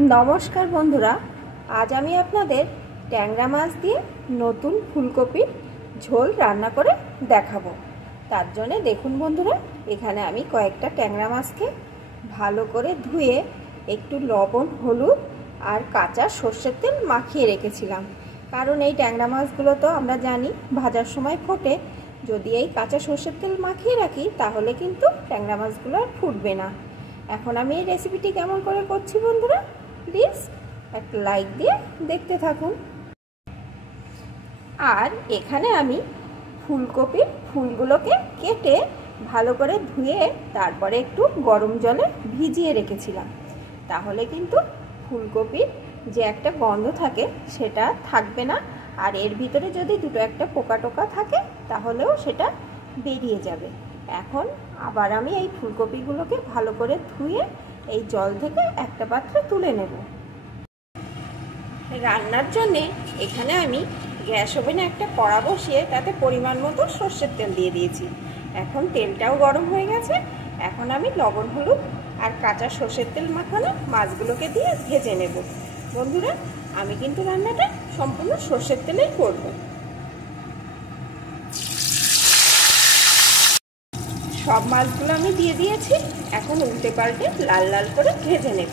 नमस्कार बंधुरा आज आमी आपनादेर टैंगरा माछ दिए नतून फुलकपिर झोल रान्ना करे देखाबो। तार जन्य देखुन बंधुरा एखाने आमी कयेकटा टैंगरा माछके भालो करे धुए एकटू लवण हलुद और काँचा सर्षेर तेल माखिए रेखेछिलाम। कारण एई टैंगरा माछगुलो तो आमरा जानी भाजार समय फोटे, यदि एई काँचा सर्षेर तेल माखिए राखी ताहले किन्तु टैंगरा माछगुलो आर फुटबे ना। এখন আমি এই রেসিপিটি কেমন করে করছি বন্ধুরা, প্লিজ একটা লাইক দিয়ে দেখতে থাকুন। আর এখানে আমি ফুলকপির ফুলগুলোকে কেটে ভালো করে ধুয়ে তারপরে একটু গরম জলে ভিজিয়ে রেখেছিলাম। তাহলে কিন্তু ফুলকপির যে একটা গন্ধ থাকে সেটা থাকবে না, আর এর ভিতরে যদি দুটো একটা পোকা টোকা থাকে তাহলেও সেটা বেরিয়ে যাবে। এখন আবার আমি এই ফুলকপিগুলোকে ভালো করে ধুয়ে এই জল থেকে একটা পাত্রে তুলে নেব। রান্নার জন্যে এখানে আমি গ্যাস ওভেনে একটা কড়া বসিয়ে তাতে পরিমাণ মতো সর্ষের তেল দিয়ে দিয়েছি। এখন তেলটাও গরম হয়ে গেছে। এখন আমি লবণ হলুদ আর কাঁচা সর্ষের তেল মাখানো মাছগুলোকে দিয়ে ভেজে নেব। বন্ধুরা, আমি কিন্তু রান্নাটা সম্পূর্ণ সর্ষের তেলেই করব। সব মাছগুলো আমি দিয়ে দিয়েছি। এখন উল্টে পাল্টে লাল লাল করে ভেজে নেব।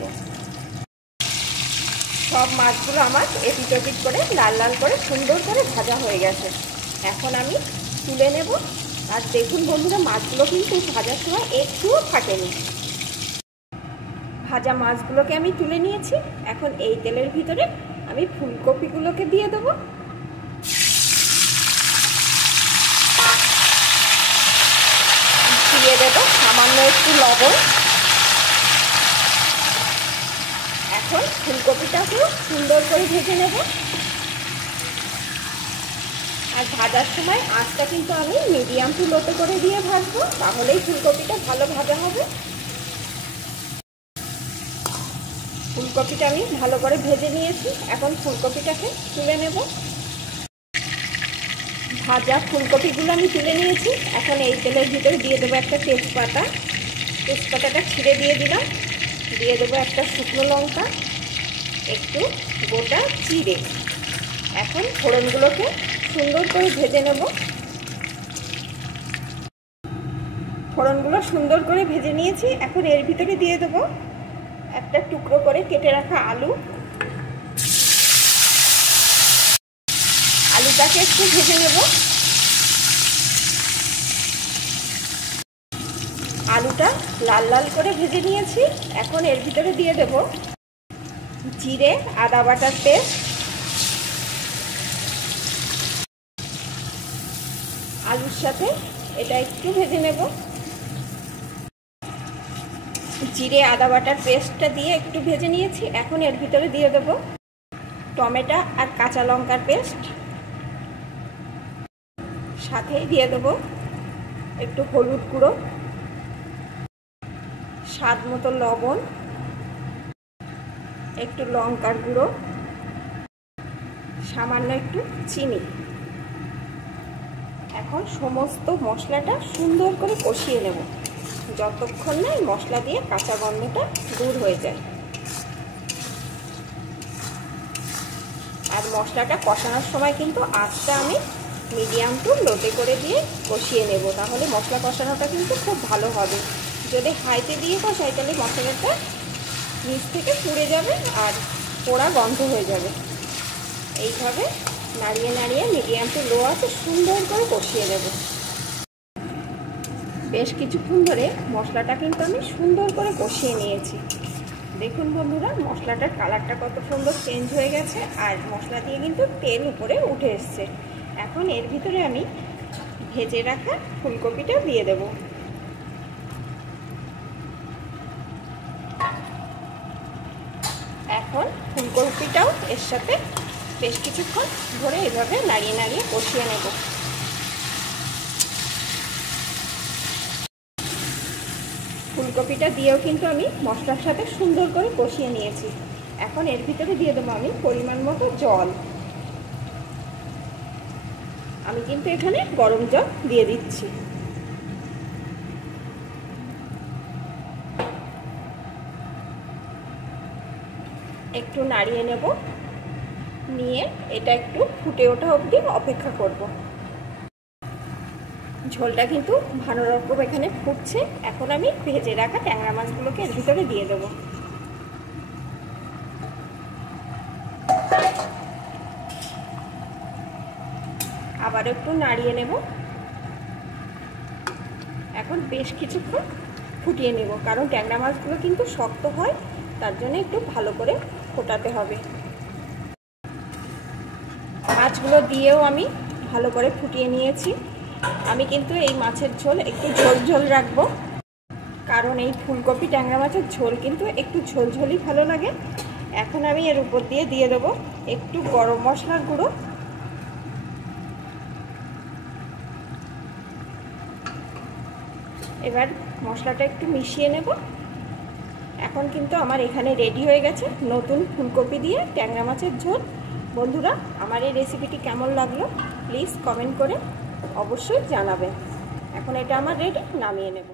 সব মাছগুলো আমার এপিট ওপিট করে লাল লাল করে সুন্দর করে ভাজা হয়ে গেছে। এখন আমি তুলে নেব। আর দেখুন বন্ধুরা, মাছগুলো কিন্তু ভাজার সময় একটুও ফাটেনি। ভাজা মাছগুলোকে আমি তুলে নিয়েছি। এখন এই তেলের ভিতরে আমি ফুলকপিগুলোকে দিয়ে দেবো। দিয়ে দেবো সামান্য একটু লবণ। এখন ফুলকপিটাকেও সুন্দর করে ভেজে নেব। আর ভাজার সময় আঁচটা কিন্তু আমি মিডিয়াম টু লোতে করে দিয়ে ভাজবো, তাহলেই ফুলকপিটা ভালো ভাজা হবে। ফুলকপিটা আমি ভালো করে ভেজে নিয়েছি। এখন ফুলকপিটাকে তুলে নেব। ভাজা ফুলকপিগুলো আমি তুলে নিয়েছি। এখন এই তেলের ভিতরে দিয়ে দেবো একটা তেজপাতা। তেজপাতাটা ছিঁড়ে দিয়ে দিলাম। দিয়ে দেবো একটা শুকনো লঙ্কা, একটু গোটা জিরে। এখন ফোড়নগুলোকে সুন্দর করে ভেজে নেব। ফোড়নগুলো সুন্দর করে ভেজে নিয়েছি। এখন এর ভিতরে দিয়ে দেবো একটা টুকরো করে কেটে রাখা আলু। আলুটাকে একটু ভেজে নেব। আলুটা লাল লাল করে ভেজে নিয়েছি। এখন এর ভিতরে দিয়ে দেব জিরে আদা বাটার পেস্ট, আলুর সাথে এটা একটু ভেজে নেব। জিরে আদা বাটার পেস্টটা দিয়ে একটু ভেজে নিয়েছি। এখন এর ভিতরে দিয়ে দেব টমেটো আর কাঁচা লঙ্কার পেস্ট। সাথেই দিয়ে দেবো একটু হলুদ গুঁড়ো, স্বাদ মতো লবণ, একটু লঙ্কার গুঁড়ো, সামান্য একটু চিনি। এখন সমস্ত মশলাটা সুন্দর করে কষিয়ে নেব, যতক্ষণ না মশলা দিয়ে কাঁচা গন্ধটা দূর হয়ে যায়। আর মশলাটা কষানোর সময় কিন্তু আঁচটা আমি মিডিয়াম টু লোতে করে দিয়ে কষিয়ে নেব, তাহলে মশলা কষানোটা কিন্তু খুব ভালো হবে। যদি হাইতে দিয়ে কষাই তাহলে মশলাটা নিচ থেকে পুড়ে যাবে আর পোড়া গন্ধ হয়ে যাবে। এইভাবে নাড়িয়ে নাড়িয়ে মিডিয়াম টু লো আছে সুন্দর করে কষিয়ে নেব। বেশ কিছুক্ষণ ধরে মশলাটা কিন্তু আমি সুন্দর করে কষিয়ে নিয়েছি। দেখুন বন্ধুরা, মশলাটার কালারটা কত সুন্দর চেঞ্জ হয়ে গেছে আর মশলা দিয়ে কিন্তু তেল উপরে উঠে এসছে। এখন এর ভিতরে আমি ভেজে রাখা ফুলকপিটা দিয়ে দেব। এখন ফুলকপিটাও এর সাথে বেশ কিছুক্ষণ ধরে এভাবে নাড়িয়ে নাড়িয়ে কষিয়ে নেব। ফুলকপিটা দিয়েও কিন্তু আমি মশলার সাথে সুন্দর করে কষিয়ে নিয়েছি। এখন এর ভিতরে দিয়ে দেবো আমি পরিমাণ মতো জল। আমি কিন্তু এখানে গরম জল দিয়ে দিচ্ছি। একটু নাড়িয়ে নেব, নিয়ে এটা একটু ফুটে ওঠা অবধি অপেক্ষা করব। ঝোলটা কিন্তু ভালো রকম এখানে ফুটছে। এখন আমি ভেজে রাখা ট্যাংরা মাছগুলোকে এর ভিতরে দিয়ে দেব। আবার একটু নাড়িয়ে নেব। এখন বেশ কিছুক্ষণ ফুটিয়ে নেব, কারণ ট্যাংরা মাছগুলো কিন্তু শক্ত হয়, তার জন্য একটু ভালো করে ফোটাতে হবে। মাছগুলো দিয়েও আমি ভালো করে ফুটিয়ে নিয়েছি। আমি কিন্তু এই মাছের ঝোল একটু ঝোল ঝোল রাখবো, কারণ এই ফুলকপি ট্যাংরা মাছের ঝোল কিন্তু একটু ঝোলঝোলই ভালো লাগে। এখন আমি এর উপর দিয়ে দেবো একটু গরম মশলার গুঁড়ো, এবার মশলাটা একটু মিশিয়ে নেব। এখন কিন্তু আমার এখানে রেডি হয়ে গেছে নতুন ফুলকপি দিয়ে ট্যাংরা মাছের ঝোল। বন্ধুরা, আমার এই রেসিপিটি কেমন লাগলো প্লিজ কমেন্ট করে অবশ্যই জানাবেন। এখন এটা আমার রেডি, নামিয়ে নেব।